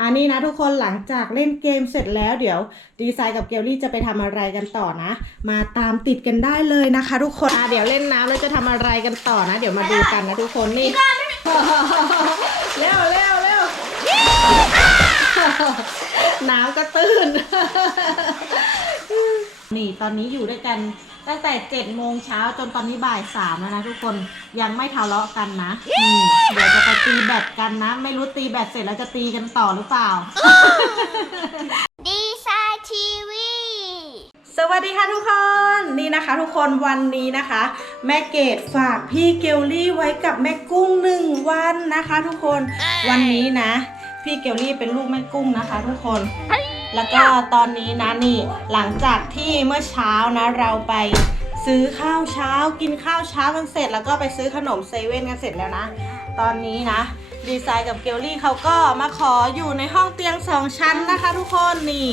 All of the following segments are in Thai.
อันนี้นะทุกคนหลังจากเล่นเกมเสร็จแล้วเดี๋ยวดีไซน์กับเกลลี่จะไปทำอะไรกันต่อนะ มาตามติดกันได้เลยนะคะ ทุกคนอะเดี๋ยวเล่นน้ำแล้วจะทำอะไรกันต่อนะ เดี๋ยวมาดูกันนะทุกคนนี่เร็วเร็วเร็วน้ำก็ตื้น นี่ตอนนี้อยู่ด้วยกันตั้งแต่เจ็ดโมงเช้าจนตอนนี้บ่ายสามแล้วนะทุกคนยังไม่ทะเลาะกันนะนี่เดี๋ยวจะไปตีแบตกันนะ ไม่รู้ตีแบตเสร็จแล้วจะตีกันต่อหรือเปล่า ดีไซน์ทีวี สวัสดีค่ะทุกคนนี่นะคะทุกคนวันนี้นะคะ แม่เกดฝากพี่เกลลี่ไว้กับแม่กุ้งหนึ่งวันนะคะ ทุกคนวันนี้นะ พี่เกลลี่เป็นลูกแม่กุ้งนะคะทุกคน แล้วก็ตอนนี้นะนี่หลังจากที่เมื่อเช้านะเราไปซื้อข้าวเช้ากินข้าวเช้ากันเสร็จ แล้วก็ไปซื้อขนมเซเว่นกันเสร็จแล้วนะ ตอนนี้นะ ดีไซน์กับเกลลี่เขาก็มาขออยู่ในห้องเตียงสองชั้นนะคะ ทุกคนนี่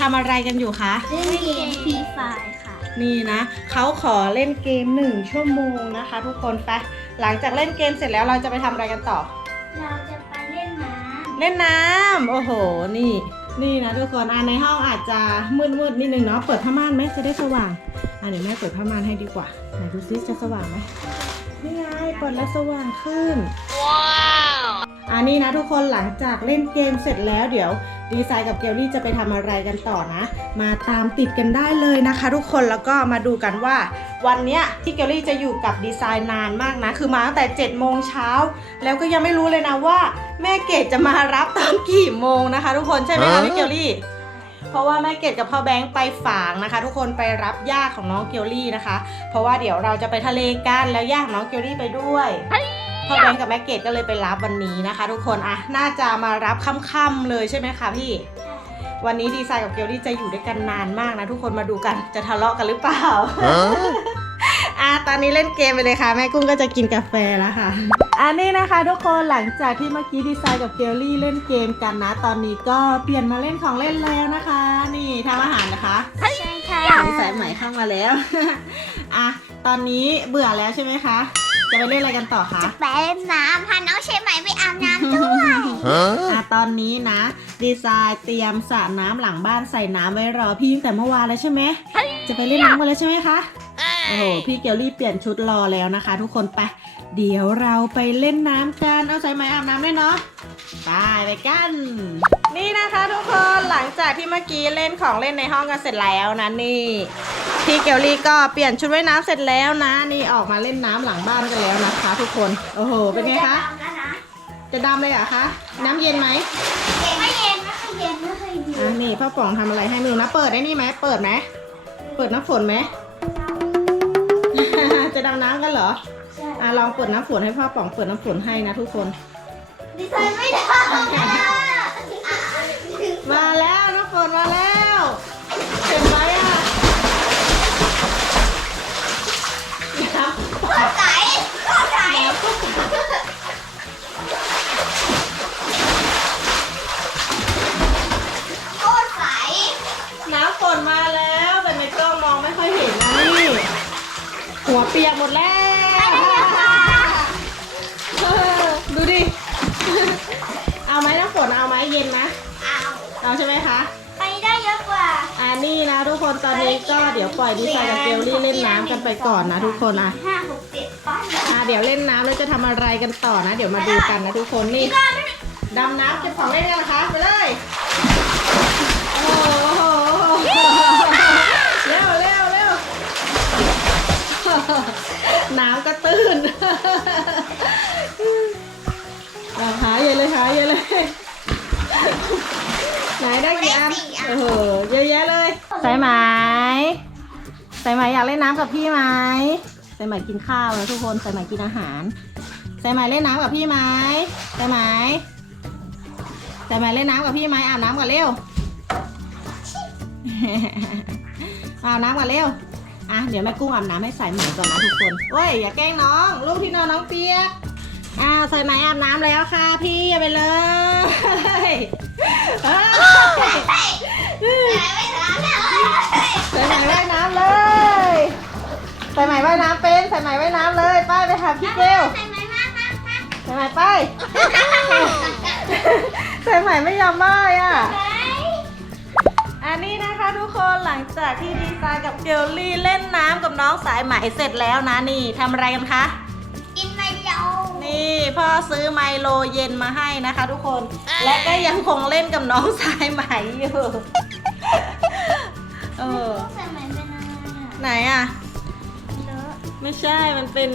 ทำอะไรกันอยู่คะเล่นเกมฟรีไฟค่ะ นี่นะเขาขอเล่นเกมหนึ่งชั่วโมงนะคะ ทุกคนไปหลังจากเล่นเกมเสร็จแล้วเราจะไปทำอะไรกันต่อ เล่นน้ำโอ้โห นี่ นี่นะทุกคนอะในห้องอาจจะมืดๆนิดนึงเนาะ เปิดผ้าม่านไหมจะได้สว่าง อะเดี๋ยวแม่เปิดผ้าม่านให้ดีกว่าไหนดูซิจะสว่างไหมนี่ไงเปิดแล้วสว่างขึ้น ว้าว อันนี้นะทุกคนหลังจากเล่นเกมเสร็จแล้วเดี๋ยว ดีไซน์กับเกลลี่จะไปทำอะไรกันต่อนะ มาตามติดกันได้เลยนะคะ ทุกคนแล้วก็มาดูกันว่า วันเนี้ยพี่เกลลี่จะอยู่กับดีไซน์นานมากนะ คือมาตั้งแต่7จ็ดโมงเช้าแล้วก็ยังไม่รู้เลยนะว่า แม่เกดจะมารับตอนกี่โมงนะคะ ทุกคนใช่ไหมคะพี่เกลลี่เพราะว่าแม่เกดกับพ่อแบงค์ไปฝางนะคะ ทุกคนไปรับย่าของน้องเกลลี่นะคะ เพราะว่าเดี๋ยวเราจะไปทะเลกันแล้วย่าของน้องเกลลี่ไปด้วย พ่อแบงค์กับแม่เกดก็เลยไปรับวันนี้นะคะ ทุกคนอะน่าจะมารับค่ำๆเลยใช่ไหมคะพี่ วันนี้ดีไซน์กับเกลลี่จะอยู่ด้วยกันนานมากนะ ทุกคนมาดูกันจะทะเลาะกันหรือเปล่าอะตอนนี้เล่นเกมไปเลยค่ะ แม่กุ้งก็จะกินกาแฟแล้วค่ะ อันนี้นะคะทุกคนหลังจากที่เมื่อกี้ดีไซน์กับเกลลี่เล่นเกมกันนะ ตอนนี้ก็เปลี่ยนมาเล่นของเล่นแล้วนะคะ นี่ทำอาหารนะคะำใช่ ค่ะดีไซน์ใหม่เข้ามาแล้ว อะ ตอนนี้เบื่อแล้วใช่ไหมคะ จะไปเล่นอะไรกันต่อคะไปเล่นน้ำพาน้องเชยใหม่ไปอาบน้ำด้วยอะตอนนี้นะ ดีไซน์เตรียมสระน้ำหลังบ้านใส่น้ำไว้รอพี่ตั้งแต่เมื่อวานแล้วใช่ไหม จะไปเล่นน้ำกันแล้วใช่ไหมคะโอ้โห พี่เกลลี่เปลี่ยนชุดรอแล้วนะคะ ทุกคนไป เดี๋ยวเราไปเล่นน้ำกัน เอาใส่ไหมอาบน้ำได้เนาะ ไปไปกัน นี่นะคะทุกคนหลัง จากที่เมื่อกี้เล่นของเล่นในห้องกันเสร็จแล้วนะนี่พี่เกลลี่ก็เปลี่ยนชุดว่ายน้ำเสร็จแล้วนะ นี่ออกมาเล่นน้ำหลังบ้านกันแล้วนะคะ ทุกคนโอ้โหเป็นไงคะจะดำเลยเหรอคะน้ำเย็นไหมไม่เย็นไม่เย็นไม่เคยเย็อะนนี่พ่อป๋องทำอะไรให้ไม่รู้นะเปิดได้นี่ไหมเปิดไหมเปิดน้ำฝนไหมจะดำน้ำกันเหรอใช่อะลองเปิดน้ำฝนให้พ่อป๋องเปิดน้ำฝนให้นะทุกคนดีไซน์ไม่ได้มา แล้วน้ำฝนมาแล้วเห็นไหมอะน้ำโคตรใสโคตรใสโคตรใสน้ำฝนมาแล้วแต่ในกล้องมองไม่ค่อยเห็นนะนี่หัวเปียกหมดแล้วเออดูดิ เอาไหมน้ำฝนเอาไหมเย็นนะเอา เอาใช่ไหมคะ เยอะกว่าอ่านี่นะทุกคนตอนนี้ก็เดี๋ยวปล่อยดีไซน์กับเกลลี่เล่นน้ำกันไปก่อนนะทุกคนอะห้าหกเจ็ดป้ายอ่าเดี๋ยวเล่นน้ำแล้วจะทำอะไรกันต่อนะ เดี๋ยวมาดูกันนะทุกคนนี่ดำน้ำเก็บของเล่นกันนะคะไปเลย โอ้โหเร็วเร็วเร็วน้ำก็ตื้น นได้กี่อันโอ้โหเยอะแยะเลยใส่ไหมใส่ไหมอยากเล่นน้ำกับพี่ไหมใส่ไหมกินข้าวนะทุกคนใส่ไหมกินอาหารใส่ไหมเล่นน้ำกับพี่ไหมใส่ไหมใส่ไหมเล่นน้ำกับพี่ไหมอาบน้ำก่อนเร็วอาบน้ำก่อนเร็วอะเดี๋ยวแม่กุ้งอาบน้ำให้ใส่ไหมก่อนนะทุกคนโอ้ยอย่าแกล้งน้องลูกที่นอนน้องเปียกอ้าวใส่ไหมอาบน้ำแล้วค่ะพี่อย่าไปเลย เฮ้ยไม่ทันแล้วใส่ไหมว่ายน้ำเลย ใส่ไหมว่ายน้ำเป็นใส่ไหมว่ายน้ำเลย ไปไปหาพี่เกลใส่ไหมมากมากมากใส่ไหมไปใสายใหม่ไม่ยอมบ้ายอะ อันนี้นะคะทุกคนหลังจากที่ดีไซน์กับเกลลี่เล่นน้ำกับน้องสายไหมเสร็จแล้วนะนี่ทำอะไรกันคะ พ่อซื้อไมโลเย็นมาให้นะคะ ทุกคน และก็ยังคงเล่นกับน้องสายไหมอยู่เออใส่ไหมเป็นอะไรอะไหนอะ เลอะไม่ใช่ มันเป็น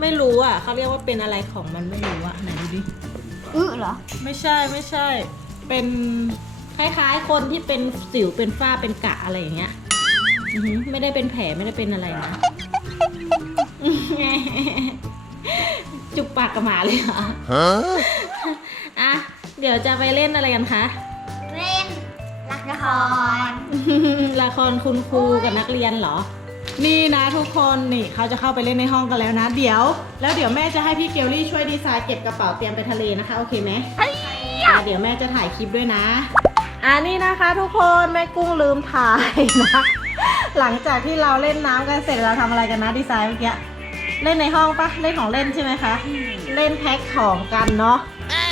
ไม่รู้อะ เขาเรียกว่าเป็นอะไรของมันไม่รู้อะ ไหนดูดิ อื้อเหรอ ไม่ใช่ไม่ใช่ เป็นคล้ายๆ คนที่เป็นสิวเป็นฝ้าเป็นกระอะไรอย่างเงี้ยอือหือไม่ได้เป็นแผลไม่ได้เป็นอะไรนะ จุบปากกระหมาเลยเหรอ Huh? อะเดี๋ยวจะไปเล่นอะไรกันคะ เล่นละคร ละครคุณครูกับนักเรียนเหรอ นี่นะทุกคนนี่เขาจะเข้าไปเล่นในห้องกันแล้วนะ เดี๋ยว แล้วเดี๋ยวแม่จะให้พี่เกลลี่ช่วยดีไซน์เก็บกระเป๋าเตรียมไปทะเลนะคะโอเคไหมอะเดี๋ยวแม่จะถ่ายคลิปด้วยนะอ่านี่นะคะทุกคนแม่กุ้งลืมถ่ายนะ หลังจากที่เราเล่นน้ำกันเสร็จเราทำอะไรกันนะดีไซน์เมื่อกี้ เล่นในห้องปะเล่นของเล่นใช่ไหมคะ เล่นแพ็คของกันเนาะ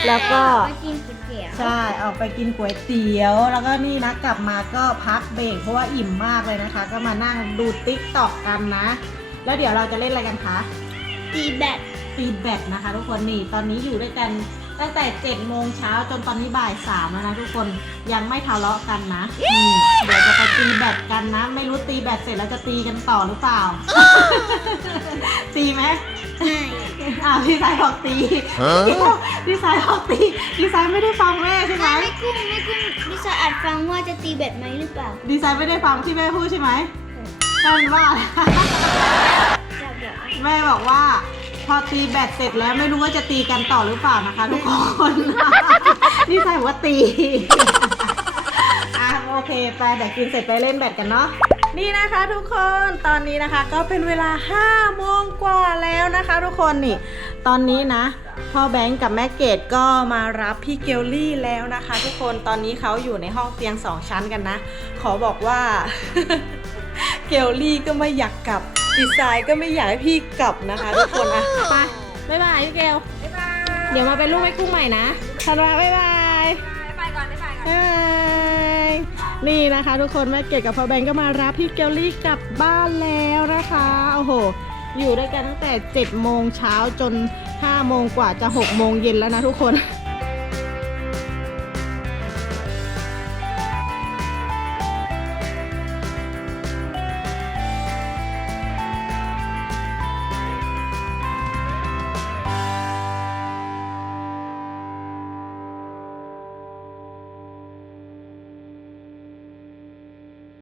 แล้วก็ไปกินก๋วยเตี๋ยวใช่ออกไปกินก๋วยเตี๋ยว แล้วก็นี่นะกลับมาก็พักเบรกเพราะว่าอิ่มมากเลยนะคะ ก็มานั่งดูติ๊กตอกกันนะ แล้วเดี๋ยวเราจะเล่นอะไรกันคะ ตีแบตฟีดแบ็กนะคะ ทุกคนนี่ตอนนี้อยู่ด้วยกันตั้งแต่7จ็ดโมงเช้าจนตอนนี้บ่ายสามแล้วนะทุกคนยังไม่ทะเลาะกันนะนี่เดี๋ยวจะไปตีแบต กันนะ ไม่รู้ตีแบตเสร็จแล้วจะตีกันต่อหรือเปล่า ตีไหมใช่อ่าวพี่สายบอกตีฮะพี่สายบอกตี พี่สายไม่ได้ฟังแม่ใช่ไหมไม่กุ้งไม่กุ้งดิฉันอัดฟังว่าจะตีแบตไหมหรือเปล่าดีไซน์ไม่ได้ฟังที่แม่พูดใช่ไหมนั่นว่าจะบอกแม่บอกว่า พอตีแบตเสร็จแล้วไม่รู้ว่าจะตีกันต่อหรือเปล่านะคะทุกคนดีไซน์บอกว่าตีอะโอ เคไปเดี๋ยวกินเสร็จไปเล่นแบตกันเนาะนี่นะคะทุกคนตอนนี้นะคะก็เป็นเวลา5โมงกว่าแล้วนะคะทุกคนนี่ ตอนนี้นะ พ่อแบงค์กับแม่เกดก็มารับพี่เกลลี่แล้วนะคะ ทุกคนตอนนี้เขาอยู่ในห้องเตียงสองชั้นกันนะ ขอบอกว่า เกลลี่ก็ไม่อยากกลับดีไซน์ก็ไม่อยากให้พี่กลับนะคะ ทุกคนอะไปบ๊ายบายพี่เกลเดี๋ยวมาเป็นลูกแม่กุ้งใหม่นะธันวาบ๊ายบายบ๊ายบายนี่น นี่นะคะ ทุกคนแม่เกดกับพ่อแบงค์ก็มารับพี่เกลลี่กลับบ้านแล้วนะคะโอ้โหอยู่ด้วยกันตั้งแต่7โมงเช้าจน5โมงกว่าจะ6โมงเย็นแล้วนะทุกคน